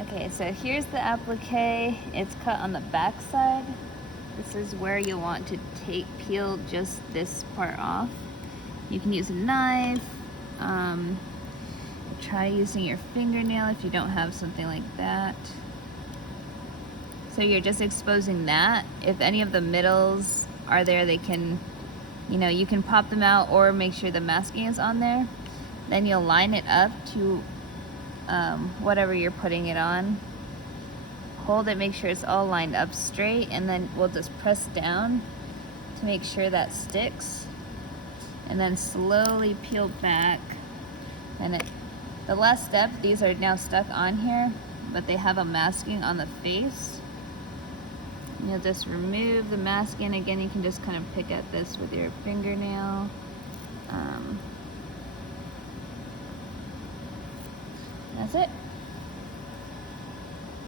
Okay, so here's the applique. It's cut on the back side. This is where you want to peel just this part off. You can use a knife. Try using your fingernail if you don't have something like that. So you're just exposing that. If any of the middles are there, they can, you can pop them out or make sure the masking is on there. Then you'll line it up to whatever you're putting it on. Hold it, make sure it's all lined up straight, and then we'll just press down to make sure that sticks. And then slowly peel back. And the last step, these are now stuck on here, but they have a masking on the face. And you'll just remove the masking. Again, you can just kind of pick at this with your fingernail. That's it.